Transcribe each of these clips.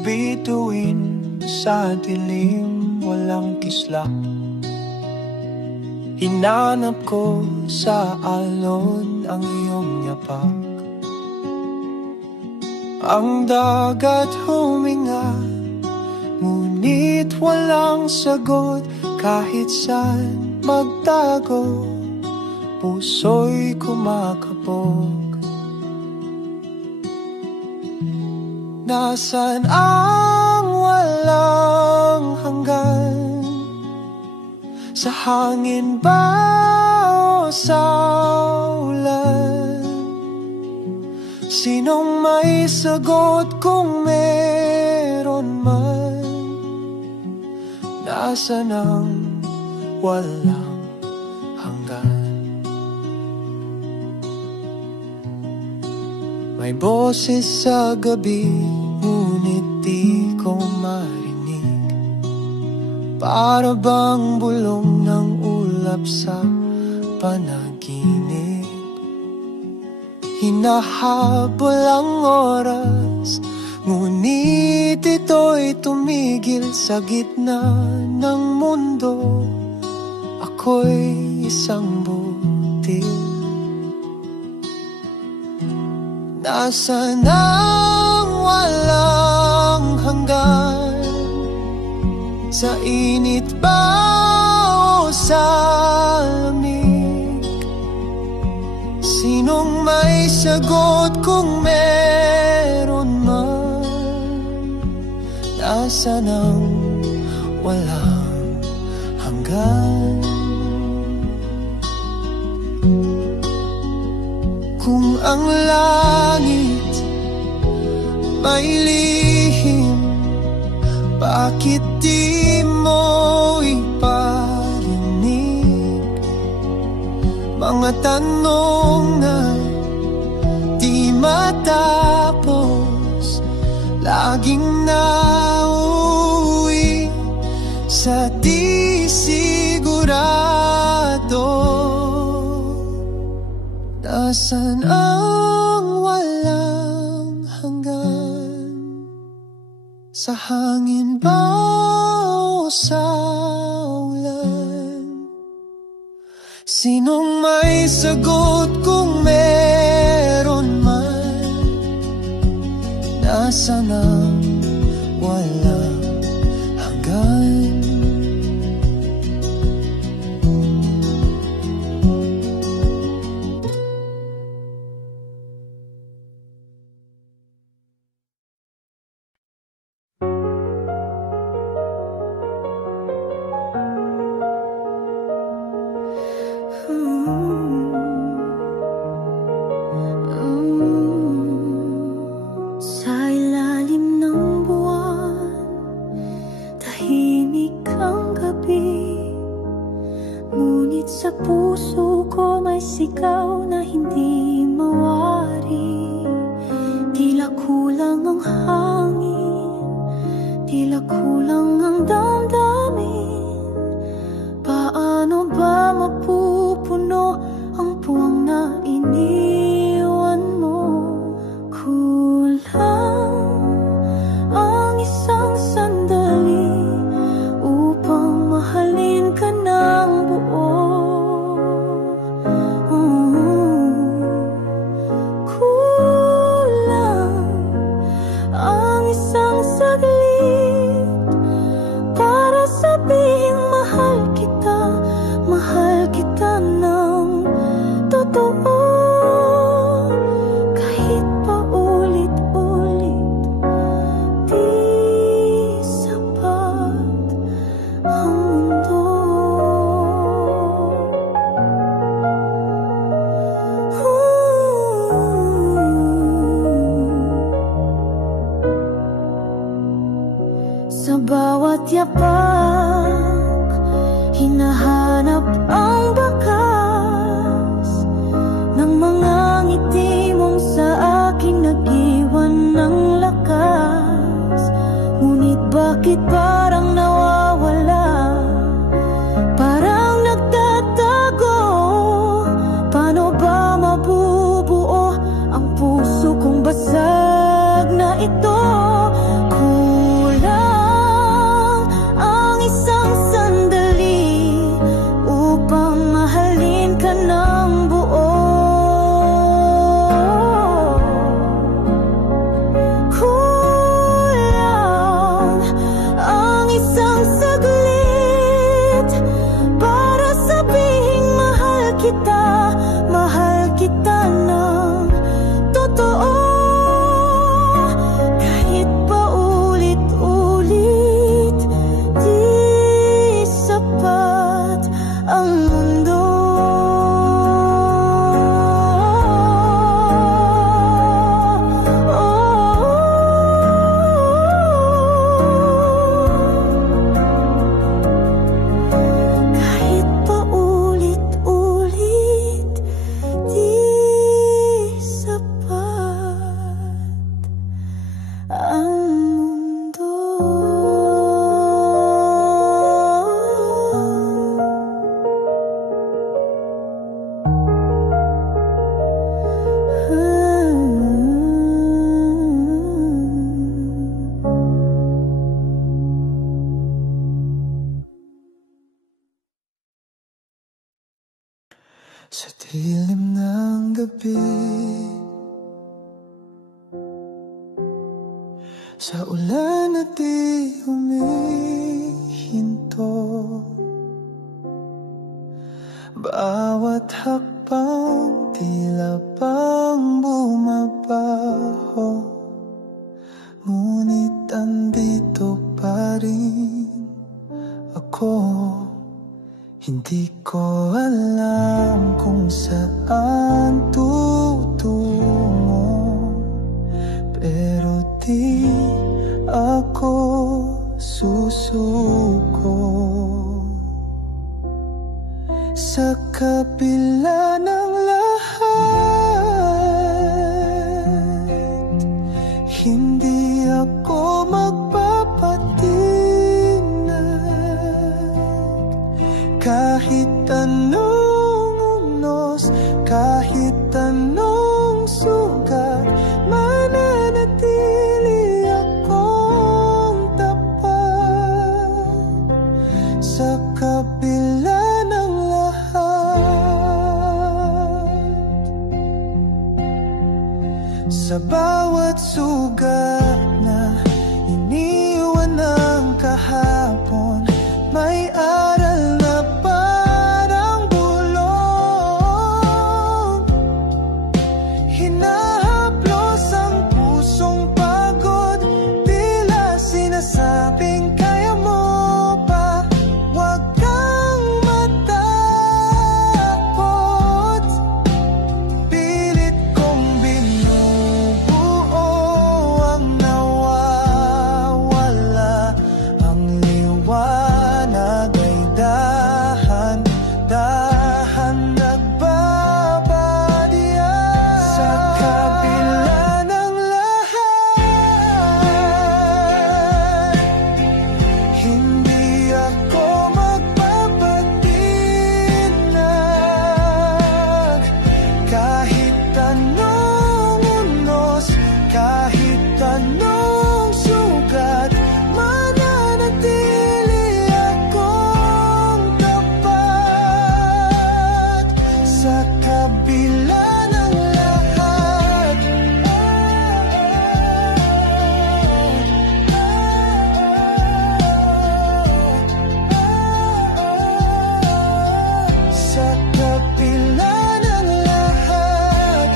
Bituin sa dilim, walang kislap. Hinanap ko sa alon ang iyong yapak. Ang dagat huminga, ngunit walang sagot. Kahit saan magtago, puso'y kumakabog. Nasaan ang walang hanggan? Sa hangin ba o sa ulan? Sinong may sagot kung meron man? Nasaan ang walang hanggan? May boses sa gabi, ngunit di ko marinig. Para bang bulong ng ulap sa panaginip. Hinahabol ang oras, ngunit ito'y tumigil sa gitna ng mundo. Ako'y isang butil. Nasaan ang walang hanggan? Sa init ba o sa lamig? Sinong may sagot kung meron man? Nasaan ang walang hanggan? Kung ang langit may lihim, bakit di mo iparinig? Mga tanong na di matapos, laging nauwi sa di sigurado. Nasaan ang walang hanggan? Sa hangin ba o sa ulan? Sinong may sagot kung meron man? Nasaan ang walang hanggan? Ikaw na hindi mawari. Tila kulang ang hangin, tila kulang ang damdamin. Paano ba mapupuno ang puwang na iniwan mo? Kulang ang isang sandali upang mahalin ka ng buo. Sa bawat yapak, hinahanap ang bakas ng mga ngiti mong sa akin nag-iwan ng lakas. Ngunit bakit parang nawawala? Parang nagtatago. Paano ba mabubuo ang puso kong basag na ito? gabi, sa ulan na di humihinto. Bawat hakbang tila bang bumabaho, ngunit andito pa rin ako. Hindi ko alam kung saan tutungo, pero di ako susuko. Sa kabila ng lahat, hindi ako magpapatinag. Kahit anong unos, kahit anong sugat, mananatili akong tapat. Sa kabila ng sa bawat sugat na iniwan ng kahapon, may aral na parang bulong. Hinahaplos ang pusong pagod, tila sinasabing kaya mo pa. Huwag kang matakot, pilit kong binubuo ang nawawala. Ang liwanag ay dahan-dahan nagbabadya. Sa kabila ng lahat, hindi ako magpapatinag. Kahit anong unos, kahit anong sugat, mananatili akong tapat. Sa kabila ng lahat, sa kabila ng lahat,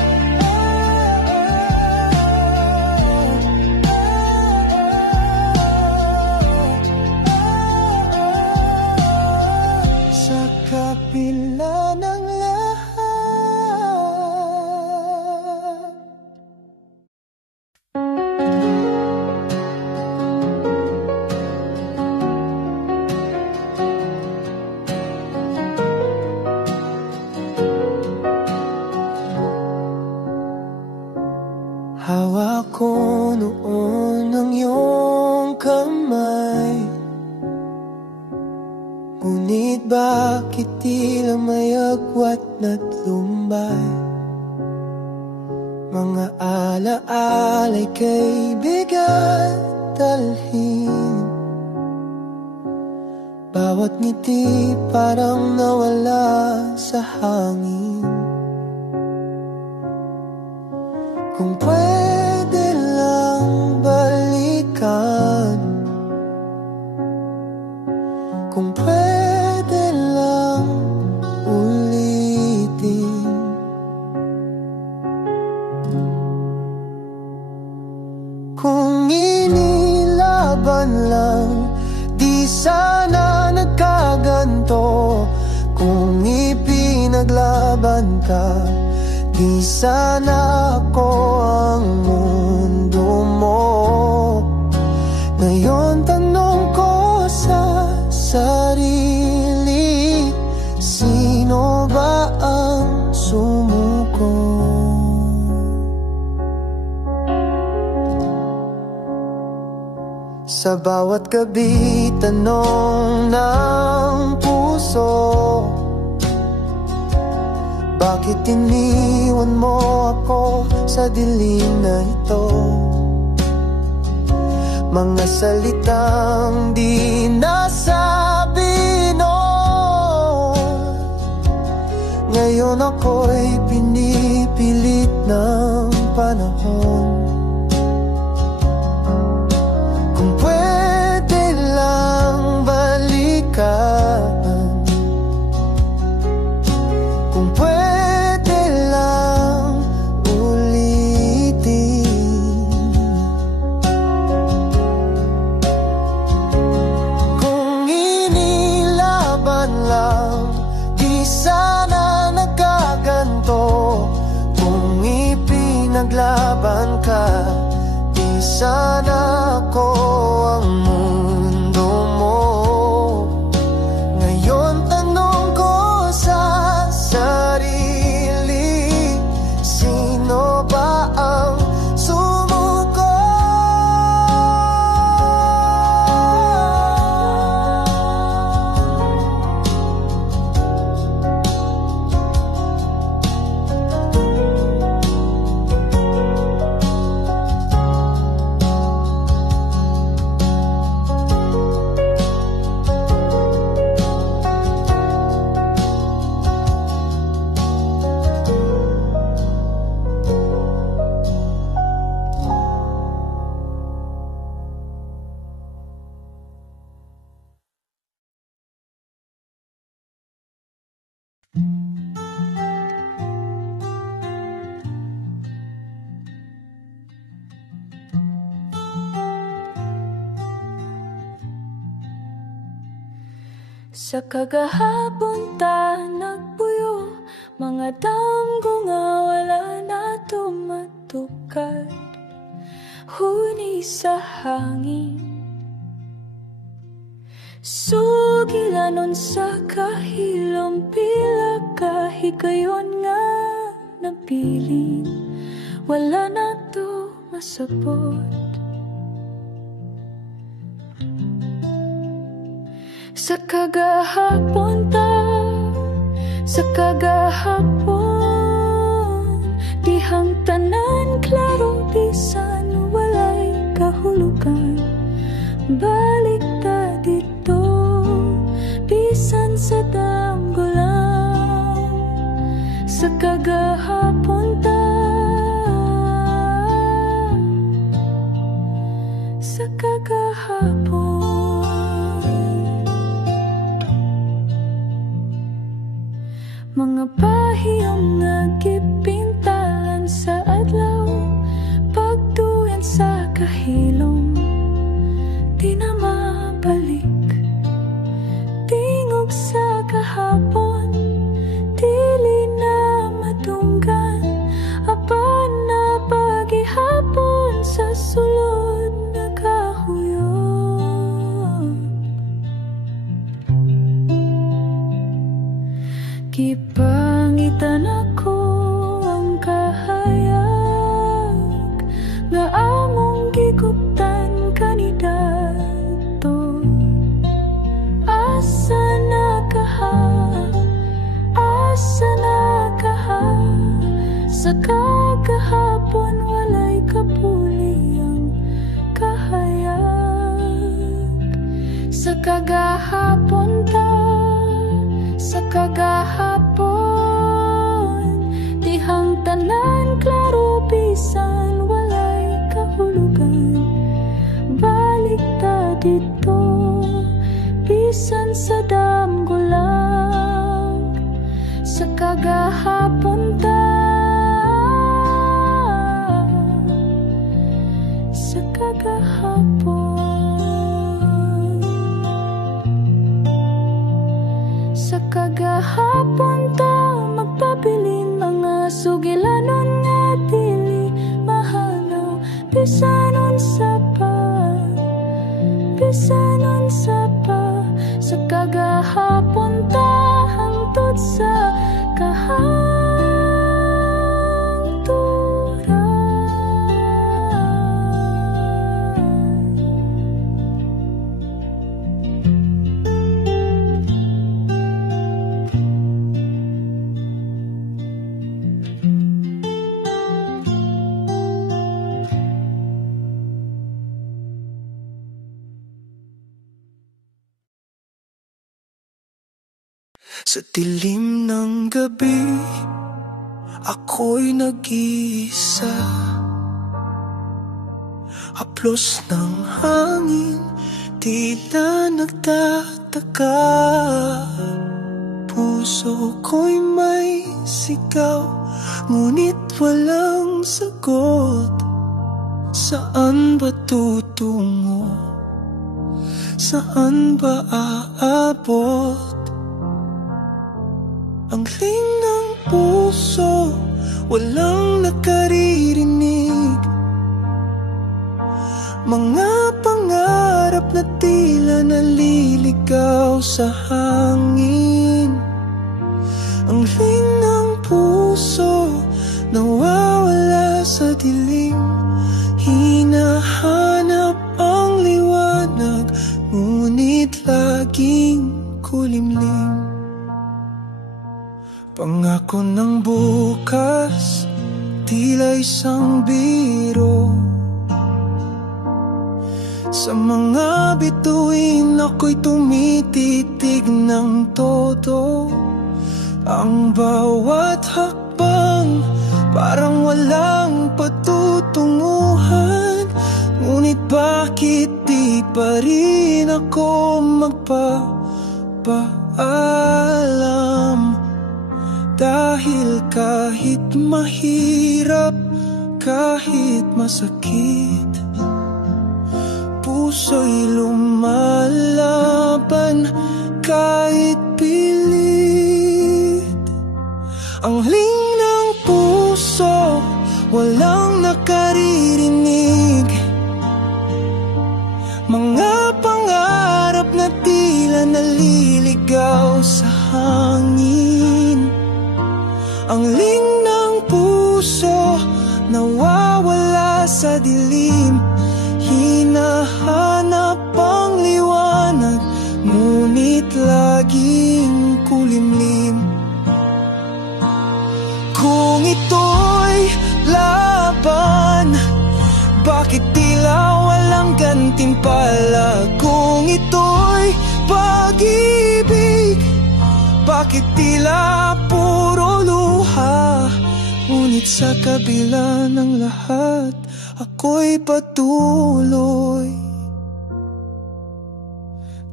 sa kabila ng lahat. Hawak ko noon ang iyong kamay, ngunit bakit tila may agwat na't lumbay? Mga alaala'y kay bigat dalhin, bawat ngiti parang nawala sa hangin. Kung pwede lang balikan, kung pwede lang ulitin, kung inilaban lang, di sana nagkaganto. Kung ipinaglaban ka, di sana ako ang mundo mo. Ngayon tanong ko sa sarili, sino ba ang sumuko? Sa bawat gabi, tanong ng puso, bakit iniwan mo ako sa dilim na ito? Mga salitang di nasabi noon, ngayon ako'y pinipili panahon. Kung pwede lang balikan, kung pwede lang ulitin, kung inilaban lang, di sana nagkaganto. Kung ipinaglaban ka, di sana ako ang mundo mo. Ngayon tanong ko sa sarili, sino ba ang sumuko? Sa kagahapon ta nagpuyo, mga damgo nga wala na tumatukad. Huni sa hangin, sugilanon sa kahilom, pila kahigayon nga napilin, wala na to masabot. Sa kagahapon ta, sa kagahapon, dihang tanan klaro, bisan walay kahulugan. Balik ta dito, bisan sa damgo lang. Sa kagahapon ta, sa kagahapon. Mga pahiyong nagipintalan sa adlaw, pagtuyan sa kahilom, di na mabalik. Tingog sa kahapon, dili na matunggan, apan na pagihapon sa sulod na kahuyot. Kipangitan ako ang kahayag nga among gikutan kanidato. Asa na kaha, asa na kaha, sa kagahapon walay kapuli ang kahayag. Sa kagahapon ta, sa kagahapon, dihang tanan klaro, bisan walay kahulugan. Balik ta dito, bisan sa damgo lang. Sa kagahapon ta, sa kagahapon. Sa kagahapon ta, magpabilin mga sugilanon nga dili mahanaw. Bisanon sa pa, bisanon sa pa. Sa kagahapon ta, hangtod sa kahangturan. Sa dilim ng gabi, ako'y nag-iisa. haplos ng hangin, tila nagtataka. Puso ko'y may sigaw, ngunit walang sagot. Saan ba tutungo? Saan ba aabot? Ang ling ng puso, walang nakaririnig. Mga pangarap na tila naliligaw sa hangin. Ang ling ng puso, nawawala sa dilim. Hinahanap ang liwanag, ngunit laging kulimlim. Pangako ng bukas, tila isang biro. Sa mga bituin ako'y tumititig ng todo. Ang bawat hakbang parang walang patutunguhan. Ngunit bakit di pa rin ako magpapaalam? Dahil kahit mahirap, kahit masakit, puso'y lumalaban kahit pilit. Ang ling ng puso, walang nakaririnig. Mga pangarap na tila naliligaw sa hangin. Ang ling ng puso, nawawala sa dilim. Hinahanap ang liwanag, ngunit laging kulimlim. Kung ito'y laban, bakit tila walang gantimpala? Kung ito'y pag-ibig, bakit tila puro luha? Ngunit sa kabila ng lahat, ako'y patuloy.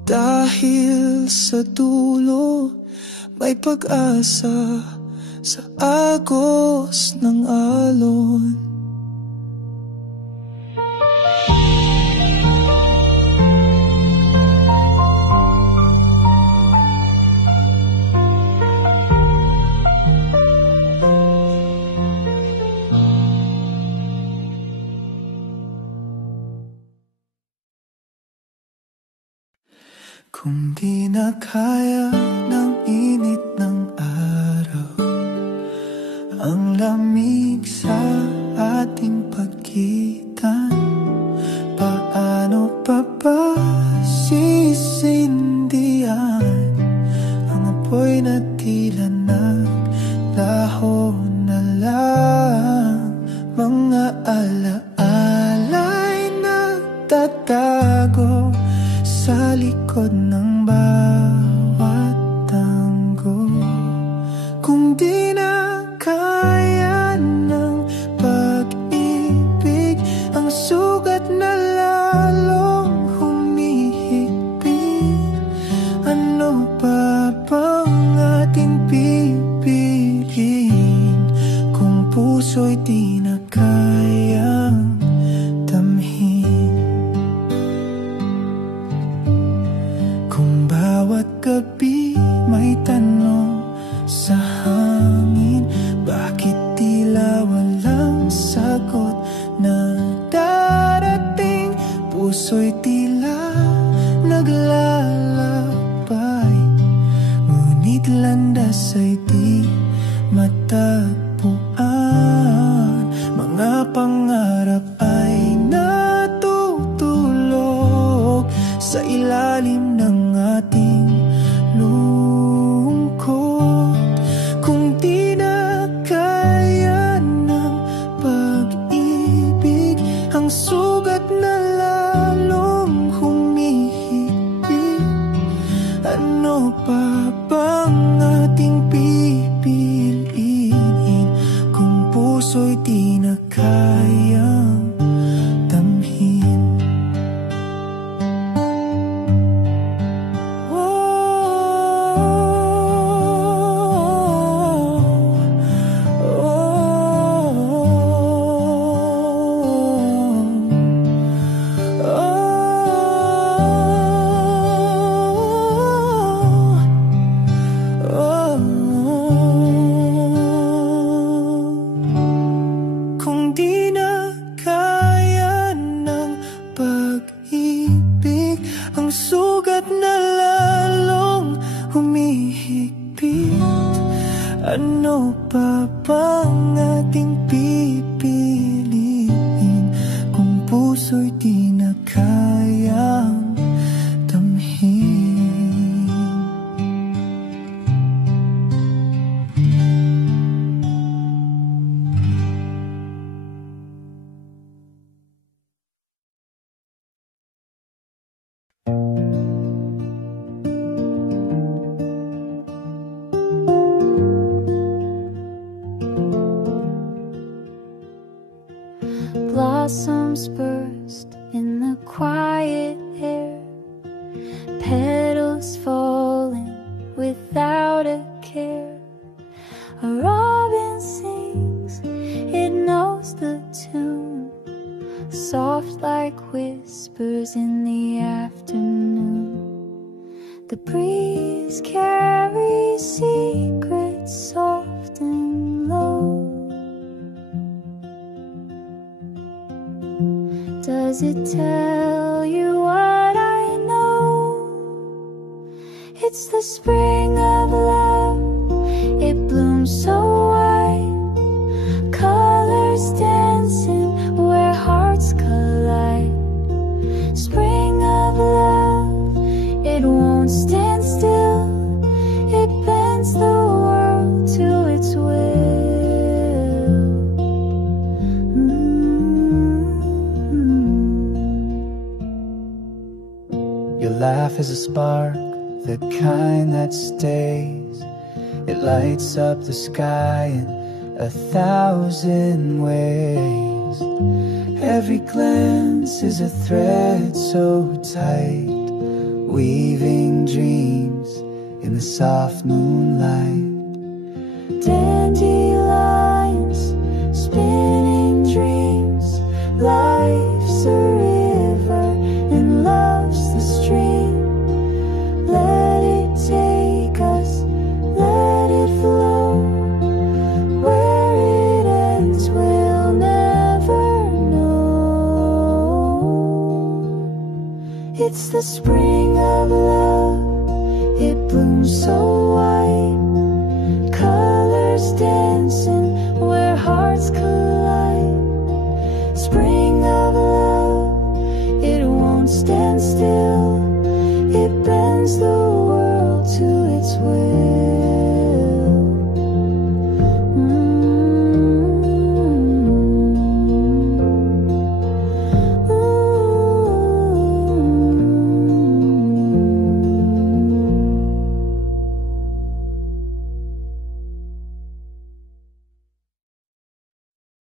Dahil sa dulo, may pag-asa sa agos ng alon. Kung di na kaya ng init ng araw, ang lamig sa ating pagkitan, paano pa ba sisindihan ang apoy na tila naglaho na lang? Mga alaala'y nagtatago sa likod ng bawat tango. Kung di na kaya ng pag-ibig, ang sugat na lalong humihigpit, ano pa bang ating pipiliin kung puso'y di na kayang damhin? Kung bawat gabi may tanong sa hangin, bakit tila walang sagot na darating? Puso'y tila naglalakbay, ngunit landas ay di matagpuan. Mga pangarap ay natutulog sa ilalim ng ating lungkot. Kung di na kaya ng pag-ibig, ang sugat na lalong humihigpit, ano pa bang ating pipiliin kung puso'y di na kayang damhin? Blossoms burst in the quiet air, petals falling without a care. A robin sings, it knows the tune, soft like whispers in the afternoon. The breeze carries secrets soft and low. Does it tell you what I know? It's the spring of love, it blooms so white, colors dancing where hearts collide. Spring of love, it won't stand still, it bends the world to its will. Your laugh is a spark, the kind that stays. It lights up the sky in 1,000 ways. Every glance is a thread so tight, weaving dreams in the soft moonlight. Dandelions, spinning dreams. Life's a river and love's the stream. Let it take us, let it flow. Where it ends we'll never know. It's the spring